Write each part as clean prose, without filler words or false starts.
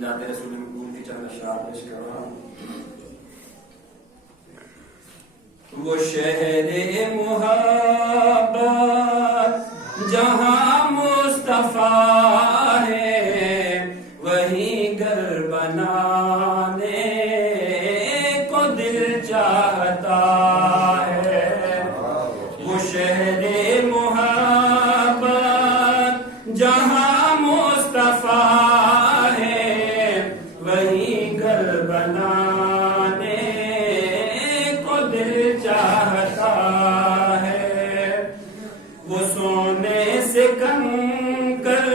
نعت رسول مقبول کی چند اشعار پیش کر رہا ہوں۔ وہ شہر محبت جہاں مصطفیٰ ہے وہیں گھر بنانے کو دل چاہتا ہے۔ وہ شہر محبت جہاں مصطفیٰ ہے وہیں گھر بنانے کو دل چاہتا ہے۔ وہ سونے سے کنکر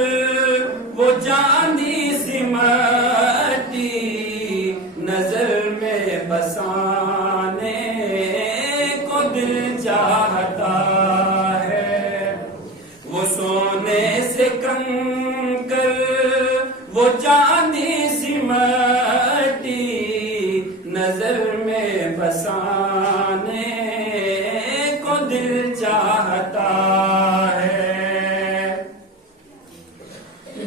وہ چاندی سی مٹی نظر میں بسانے کو دل چاہتا ہے۔ وہ سونے سے کنکر وہ چاندی سی مٹی نظر میں بسانے کو دل چاہتا ہے۔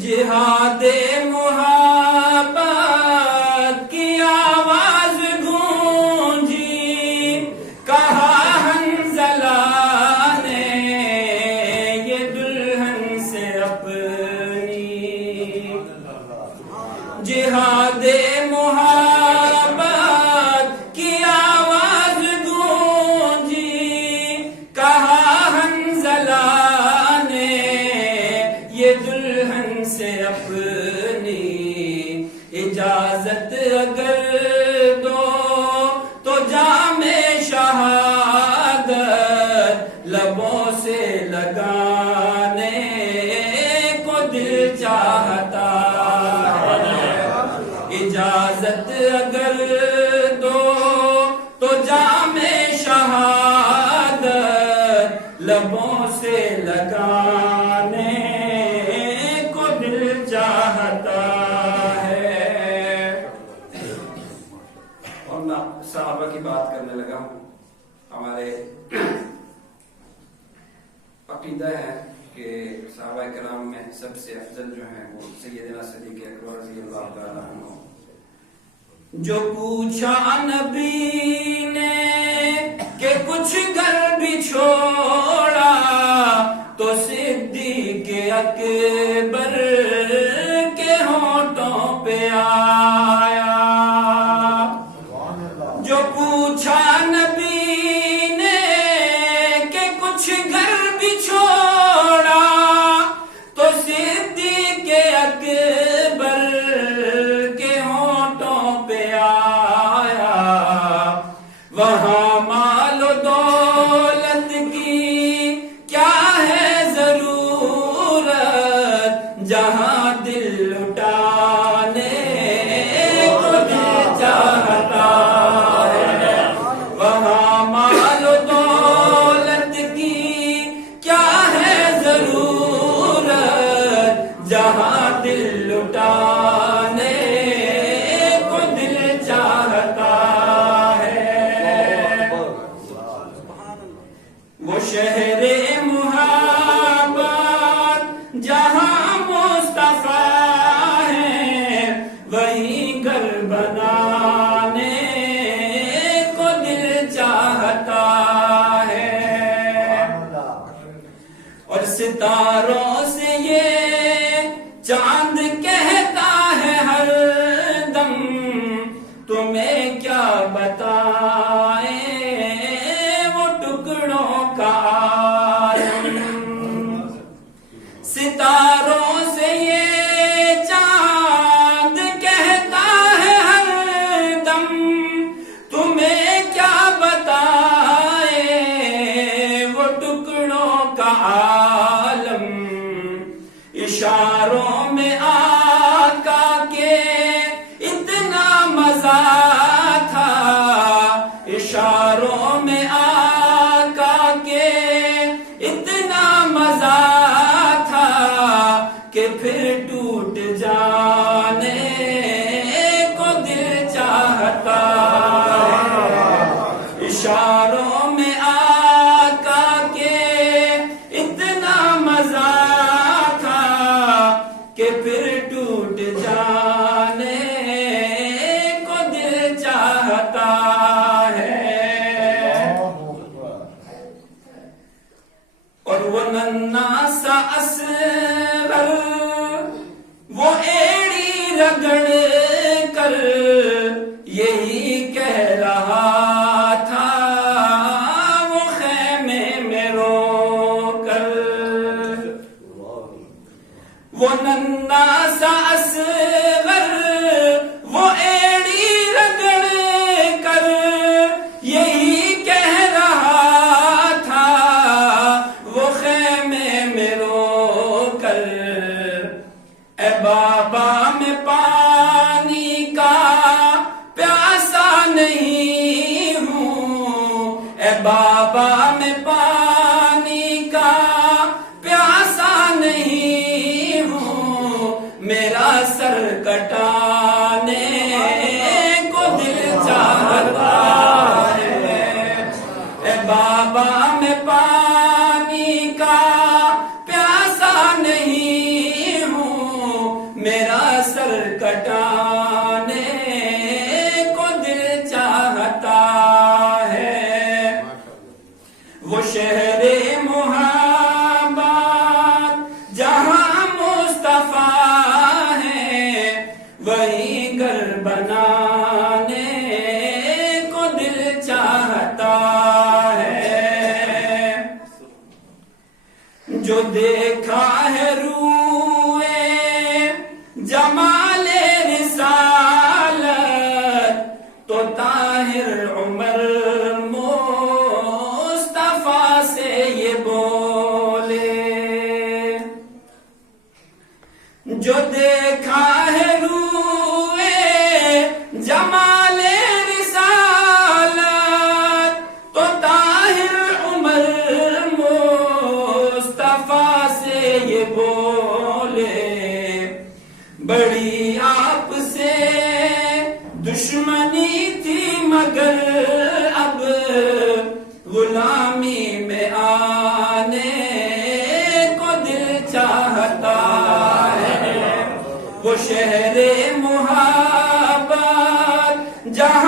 جہاد محبت کی آواز گونجی، کہا حنظلہ نے یہ دلہن سے اپنی۔ جہاد محبت کی آواز گونجی، کہا حنظلہ نے یہ دلہن سے اپنی۔ اجازت اگر دو تو جام شہادت لبوں سے لگانے کو دل چاہتا ہے۔ اجازت اگر دو تو جام شہادت لبوں سے لگانے کو دل چاہتا ہے۔ اور میں صحابہ کی بات کرنے لگا ہوں۔ ہمارے عقیدہ ہے کہ صحابہ کرام میں سب سے افضل جو ہیں وہ سیدنا صدیق اکبر رضی اللہ تعالیٰ عنہ۔ جو پوچھا نبی نے کہ کچھ گھر بھی چھوڑا تو صدیق اکبر کے ہونٹوں پہ آیا۔ جو پوچھا نبی نے کہ کچھ گھر بھی چھوڑا تو صدیق اکبر کے ہونٹوں پہ آیا۔ وہاں مال و دولت کی کیا ہے ضرورت جہاں دل لٹانے کو دل چاہتا ہے۔ وہاں مال و دولت کی کیا ہے ضرورت جہاں دل لٹانے کو دل چاہتا ہے۔ وہ شہر محبت جہاں مصطفیٰ ہے وہیں گھر بنانے کو دل چاہتا ہے۔ اور ستاروں سے یہ چاند کہتا ہے ہر دم تمہیں کیا بتائیں وہ ٹکڑوں کا عالم۔ ستاروں سے یہ چاند کہتا ہے ہر دم تمہیں کیا بتائیں وہ ٹکڑوں کا عالم۔ اشاروں میں آقا کے اتنا مزہ تھا، اشاروں میں آقا کے اتنا مزہ تھا کہ پھر ٹوٹ جانے کو دل چاہتا ہے۔ اشاروں میں آقا کے اتنا مزہ تھا کہ پھر ٹوٹ جانے کر وہ ایڑی رگڑ کر یہی کہہ رہا تھا وہ خیمے میں رو کر. وہ ننھا سا اصغر وہ ایڑی رگڑ کر یہی کہہ رہا تھا وہ خیمے میں رو کر. اے بابا میں پانی کا پیاسا نہیں ہوں، اے بابا میں پانی کا پیاسا نہیں ہوں، میرا سر کٹانے کو دل چاہتا ہے. اے بابا میں پانی کا پیاسا نہیں ہوں، میرا سر کٹانے کو دل چاہتا ہے. وہ شہر محبت جہاں مصطفیٰ ہے وہی گھر بنانے کو دل چاہتا ہے. جو دیکھا ہے روئے جمال رسالت تو طاہر عمر مصطفیٰ سے یہ بولے. جو دیکھا ہے روئے جمال رسالت تو طاہر عمر مصطفیٰ سے یہ بولے. بڑی آپ سے دشمنی تھی مگر اب غلامی میں آنے کو دل چاہتا ہے. وہ شہر محبت جہاں